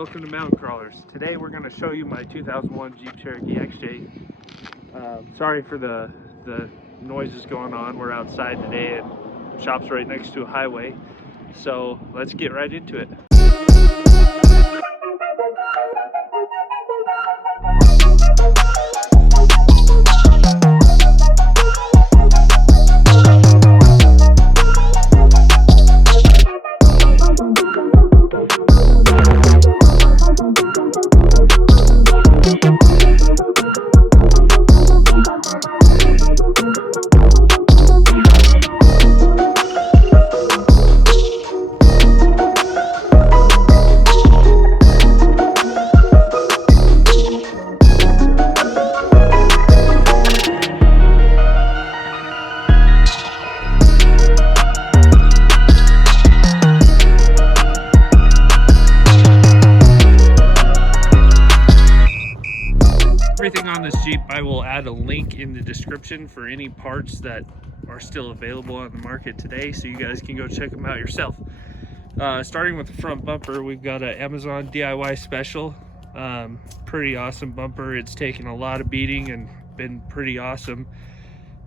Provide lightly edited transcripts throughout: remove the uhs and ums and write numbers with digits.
welcome to Mountain Crawlers. Today we're going to show you my 2001 Jeep Cherokee XJ. Sorry for the noises going on. We're outside today and the shop's right next to a highway. So let's get right into it. Everything on this Jeep, I will add a link in the description for any parts that are still available on the market today, so you guys can go check them out yourself. Starting with the front bumper, we've got an Amazon DIY special. Pretty awesome bumper. It's taken a lot of beating and been pretty awesome.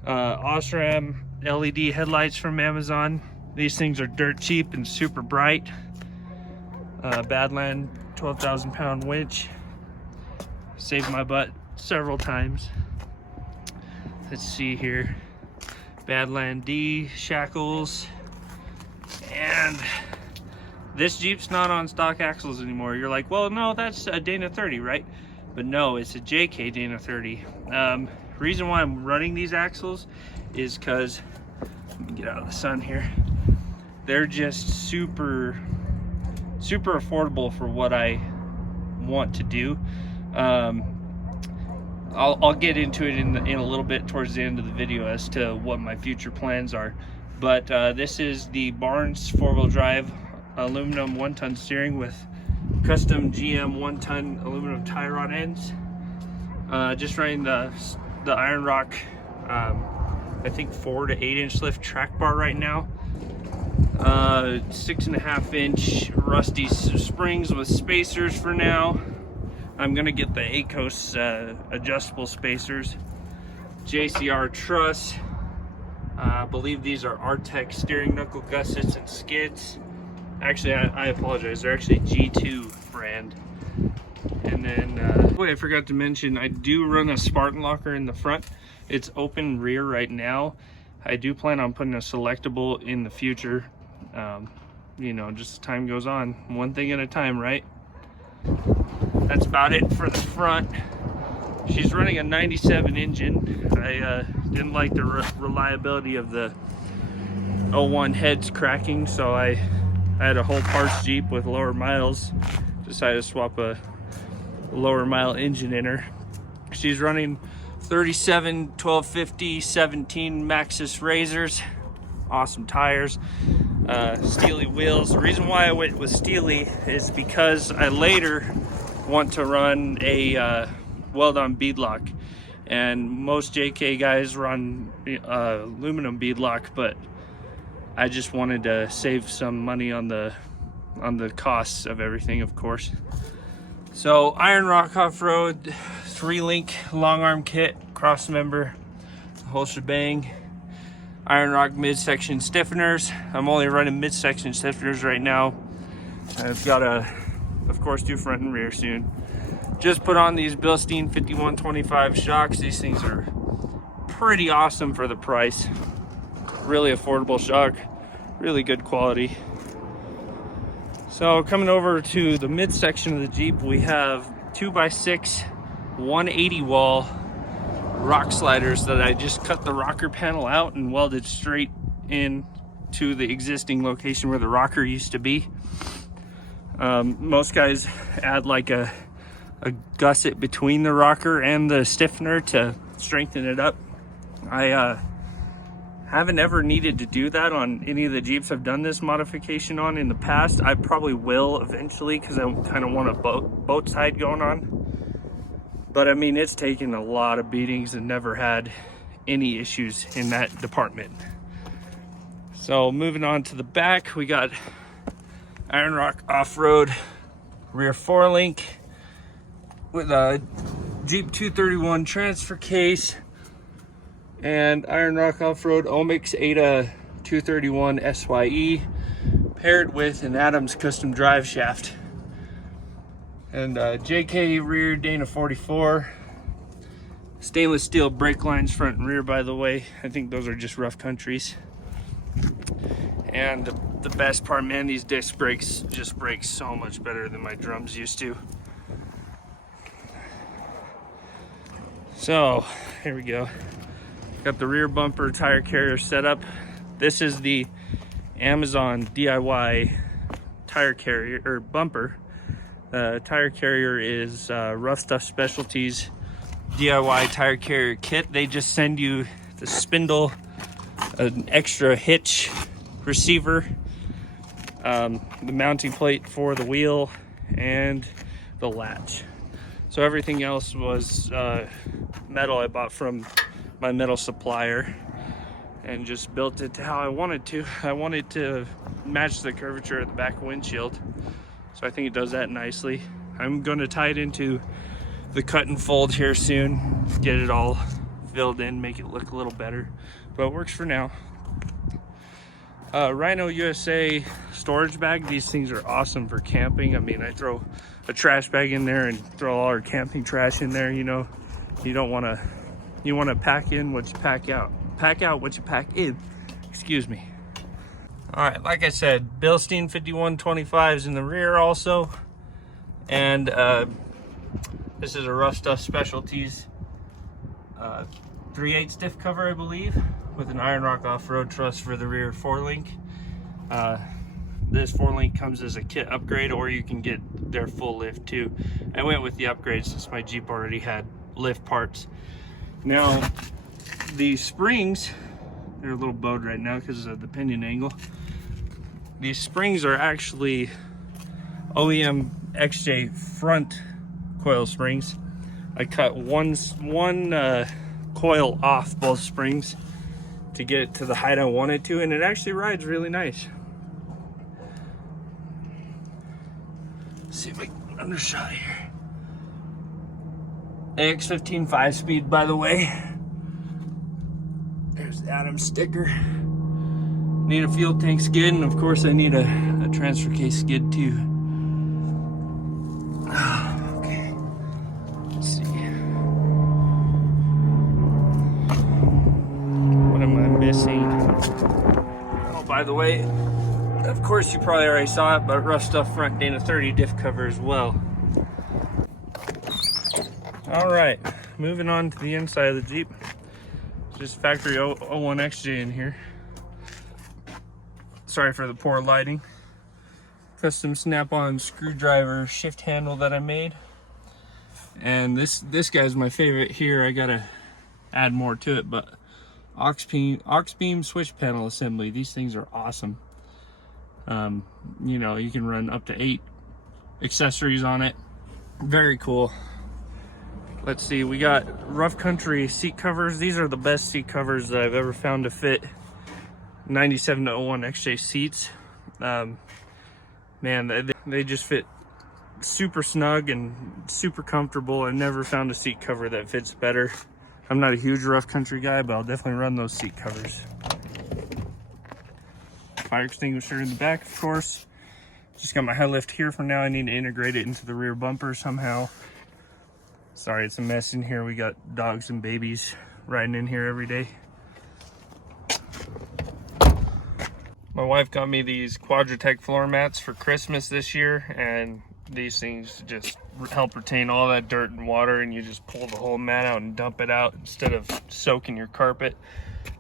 Osram LED headlights from Amazon. These things are dirt cheap and super bright. Badland 12,000 pound winch. Saved my butt several times. Let's see here. Badland D shackles. And this Jeep's not on stock axles anymore. You're like, well, no, that's a Dana 30, right? But no, it's a JK Dana 30. Reason why I'm running these axles is because, let me get out of the sun here. They're just super affordable for what I want to do. I'll get into it in a little bit towards the end of the video as to what my future plans are. But this is the Barnes 4-wheel drive aluminum 1-ton steering with custom GM 1-ton aluminum tie rod ends. Just running the Iron Rock, I think 4 to 8 inch lift track bar right now. 6.5 inch rusty springs with spacers for now. I'm gonna get the ACOS adjustable spacers. JCR Truss. I believe these are Artec steering knuckle gussets and skids. Actually, I apologize. They're actually G2 brand. And then, I forgot to mention, I do run a Spartan locker in the front. It's open rear right now. I do plan on putting a selectable in the future. You know, just as time goes on, one thing at a time, right? That's about it for the front. She's running a 97 engine. I didn't like the reliability of the 01 heads cracking, so I had a whole parts Jeep with lower miles. Decided to swap a lower mile engine in her. She's running 37 1250 17 Maxxis Razors. Awesome tires. Steely wheels. The reason why I went with Steely is because I later want to run a weld-on beadlock, and most JK guys run aluminum beadlock, but I just wanted to save some money on the costs of everything, of course. So Iron Rock off-road, 3-link long arm kit, cross member, the whole shebang. Iron Rock midsection stiffeners. I'm only running midsection stiffeners right now. I've got of course, do front and rear soon. Just put on these Bilstein 5125 shocks. These things are pretty awesome for the price. Really affordable shock, really good quality. So coming over to the midsection of the Jeep, we have 2x6 180 wall rock sliders that I just cut the rocker panel out and welded straight in to the existing location where the rocker used to be. Most guys add like a gusset between the rocker and the stiffener to strengthen it up. I haven't ever needed to do that on any of the Jeeps I've done this modification on in the past. I probably will eventually because I kind of want a boat side going on. But I mean, it's taken a lot of beatings and never had any issues in that department. So moving on to the back, we got Iron Rock off-road rear 4-link with a Jeep 231 transfer case and Iron Rock Off-Road Omics ADA 231 SYE paired with an Adams custom drive shaft. And JK rear Dana 44. Stainless steel brake lines front and rear, by the way. I think those are just rough countries. And the best part, man, these disc brakes just brake so much better than my drums used to. So here we go. Got the rear bumper tire carrier set up. This is the Amazon DIY tire carrier or bumper. Tire carrier is RuffStuff Specialties DIY tire carrier kit. They just send you the spindle, an extra hitch receiver, the mounting plate for the wheel, and the latch. So everything else was metal I bought from my metal supplier and just built it to how I wanted to. I wanted to match the curvature of the back windshield. So I think it does that nicely. I'm going to tie it into the cut and fold here soon, get it all filled in, make it look a little better, but it works for now. Rhino USA storage bag. These things are awesome for camping. I mean, I throw a trash bag in there and throw all our camping trash in there. You know, you want to pack in what you pack out. Pack out what you pack in. Excuse me. All right, like I said, Bilstein 5125s in the rear also. And this is a RuffStuff Specialties 3/8 diff cover, I believe, with an Iron Rock Off-Road truss for the rear 4-link. This 4-link comes as a kit upgrade, or you can get their full lift too. I went with the upgrade since my Jeep already had lift parts. Now, these springs, they're a little bowed right now because of the pinion angle. These springs are actually OEM XJ front coil springs. I cut one coil off both springs to get it to the height I wanted to, and it actually rides really nice. Let's see if I can undershot here. AX15 5-speed, by the way. There's the Adams sticker. Need a fuel tank skid, and of course I need a transfer case skid too. Okay, let's see. What am I missing? Oh, by the way, of course you probably already saw it, but RuffStuff front Dana 30 diff cover as well. All right, moving on to the inside of the Jeep. Just factory 01 XJ in here. Sorry for the poor lighting. Custom snap-on screwdriver shift handle that I made. And this guy's my favorite here. I gotta add more to it, but Auxbeam switch panel assembly. These things are awesome. You know, you can run up to 8 accessories on it. Very cool. Let's see, we got Rough Country seat covers. These are the best seat covers that I've ever found to fit 97 to 01 XJ seats. Man, they just fit super snug and super comfortable. I've never found a seat cover that fits better. I'm not a huge Rough Country guy, but I'll definitely run those seat covers. Fire extinguisher in the back, of course. Just got my high lift here for now. I need to integrate it into the rear bumper somehow. Sorry, it's a mess in here. We got dogs and babies riding in here every day. My wife got me these Quadratec floor mats for Christmas this year, and these things just help retain all that dirt and water, and you just pull the whole mat out and dump it out instead of soaking your carpet.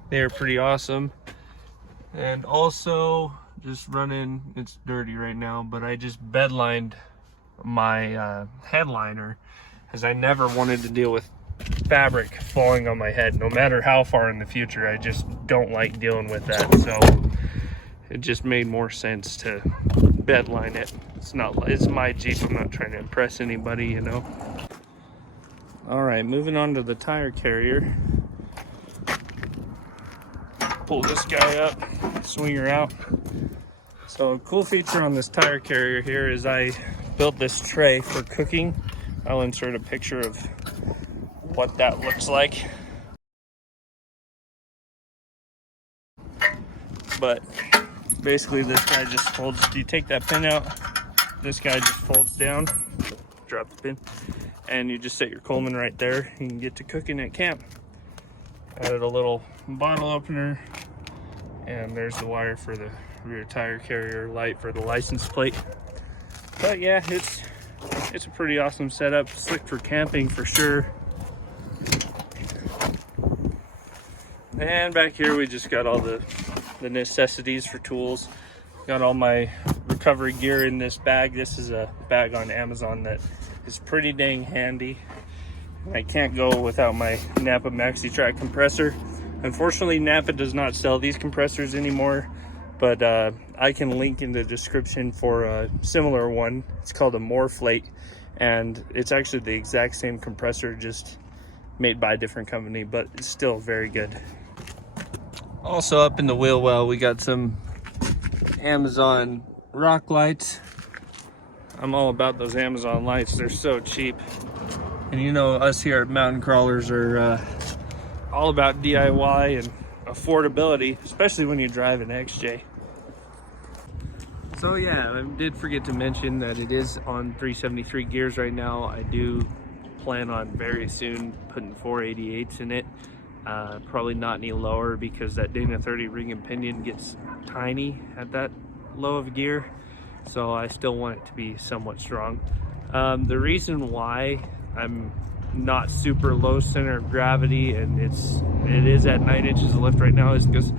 They're pretty awesome. And also just running, it's dirty right now, but I just bed lined my headliner, as I never wanted to deal with fabric falling on my head, no matter how far in the future. I just don't like dealing with that, so it just made more sense to bed line it. It's my Jeep. I'm not trying to impress anybody, you know. All right, moving on to the tire carrier. Pull this guy up, swing her out. So a cool feature on this tire carrier here is I built this tray for cooking. I'll insert a picture of what that looks like. But basically this guy just folds, you take that pin out, this guy just folds down, drop the pin, and you just set your Coleman right there. You can get to cooking at camp. Added a little bottle opener, and there's the wire for the rear tire carrier light for the license plate. But yeah, it's a pretty awesome setup, slick for camping for sure. And back here we just got all the necessities for tools. Got all my recovery gear in this bag. This is a bag on Amazon that is pretty dang handy. I can't go without my Napa Maxi Track compressor. Unfortunately, Napa does not sell these compressors anymore, but I can link in the description for a similar one. It's called a MORRFlate, and it's actually the exact same compressor, just made by a different company, but it's still very good. Also up in the wheel well, we got some Amazon rock lights. I'm all about those Amazon lights. They're so cheap. And you know, us here at Mountain Crawlers are all about DIY and affordability, especially when you drive an XJ. So yeah, I did forget to mention that it is on 373 gears right now. I do plan on very soon putting 488s in it. Probably not any lower because that Dana 30 ring and pinion gets tiny at that low of gear. So I still want it to be somewhat strong. The reason why I'm not super low center of gravity and it is at 9 inches of lift right now is because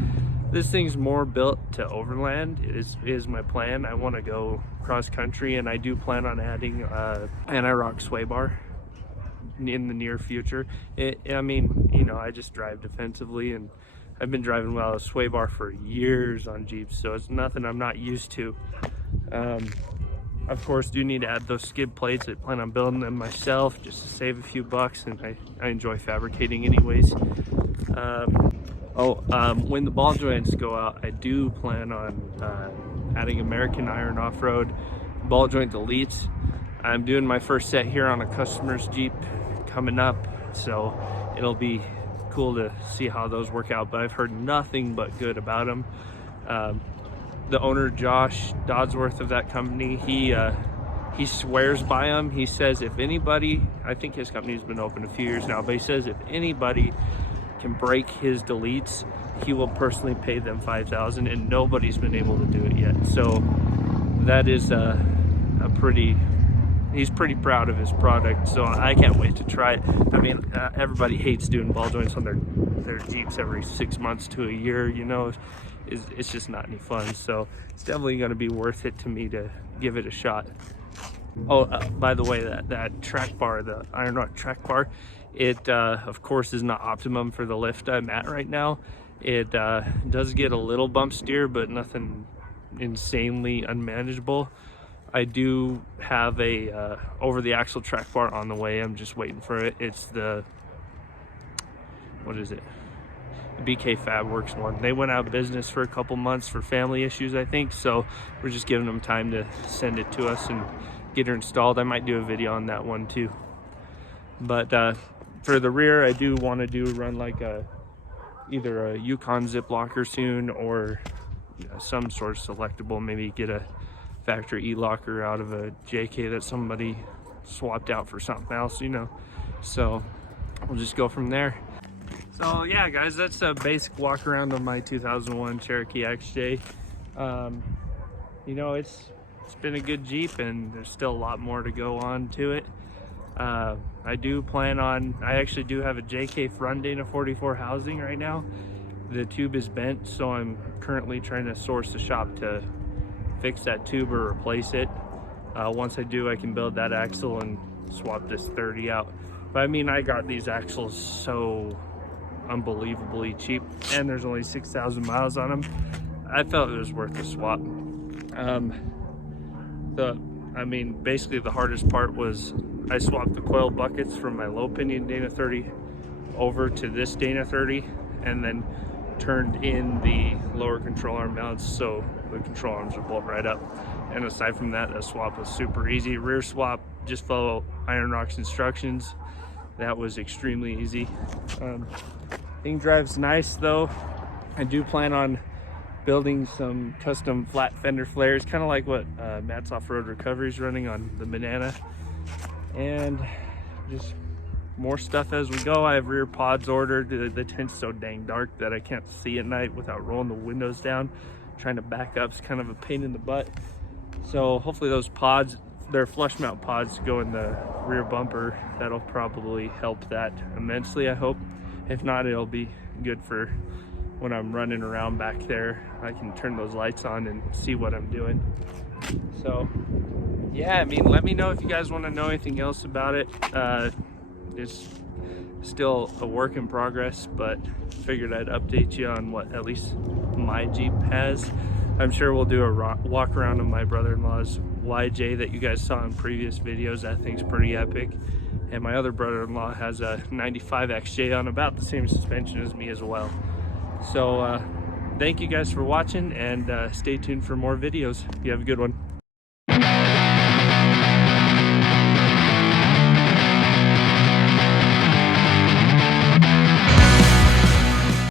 this thing's more built to overland. It is my plan. I want to go cross country, and I do plan on adding anti-rock sway bar in the near future. I mean, you know, I just drive defensively, and I've been driving without a sway bar for years on Jeeps, so it's nothing I'm not used to. Of course, do need to add those skid plates. I plan on building them myself just to save a few bucks, and I enjoy fabricating anyways. When the ball joints go out, I do plan on adding American Iron Off-Road ball joint deletes. I'm doing my first set here on a customer's Jeep coming up, so it'll be cool to see how those work out, but I've heard nothing but good about them. The owner, Josh Dodsworth of that company, he swears by them. He says if anybody, I think his company's been open a few years now, but he says if anybody can break his deletes, he will personally pay them $5,000, and nobody's been able to do it yet. So that is he's pretty proud of his product, so I can't wait to try it. I mean, everybody hates doing ball joints on their Jeeps every 6 months to a year, you know. It's just not any fun, so it's definitely going to be worth it to me to give it a shot. Oh, by the way, that track bar, the Iron Rock track bar, it of course is not optimum for the lift I'm at right now. It does get a little bump steer, but nothing insanely unmanageable. I do have a over the axle track bar on the way. I'm just waiting for it. It's the, what is it? The BK Fabworks one. They went out of business for a couple months for family issues, I think. So we're just giving them time to send it to us and get her installed. I might do a video on that one too. But for the rear, I do want to run like either a Yukon zip locker soon, or some sort of selectable, maybe get a factory e-locker out of a JK that somebody swapped out for something else, you know. So we'll just go from there. So yeah, guys, that's a basic walk around of my 2001 Cherokee XJ. You know, it's been a good Jeep, and there's still a lot more to go on to it. I do plan on, I actually do have a JK front Dana 44 housing right now. The tube is bent, so I'm currently trying to source a shop to fix that tube or replace it. Once I do, I can build that axle and swap this 30 out. But I mean, I got these axles so unbelievably cheap, and there's only 6,000 miles on them. I felt it was worth the swap. I mean, basically the hardest part was I swapped the coil buckets from my low pinion Dana 30 over to this Dana 30, and then turned in the lower control arm mounts so the control arms would bolt right up. And aside from that, the swap was super easy. Rear swap, just follow Iron Rock's instructions. That was extremely easy. Thing drives nice though. I do plan on building some custom flat fender flares, kind of like what Matt's Off-Road Recovery is running on the Banana. And just more stuff as we go. I have rear pods ordered. The tent's so dang dark that I can't see at night without rolling the windows down. Trying to back up is kind of a pain in the butt. So hopefully those pods, they're flush mount pods, go in the rear bumper. That'll probably help that immensely, I hope. If not, it'll be good for when I'm running around back there. I can turn those lights on and see what I'm doing. So yeah, I mean, let me know if you guys want to know anything else about it. It's still a work in progress, but figured I'd update you on what at least my Jeep has. I'm sure we'll do a walk around of my brother-in-law's YJ that you guys saw in previous videos. That thing's pretty epic. And my other brother-in-law has a 95 XJ on about the same suspension as me as well. So thank you guys for watching, and stay tuned for more videos. You have a good one.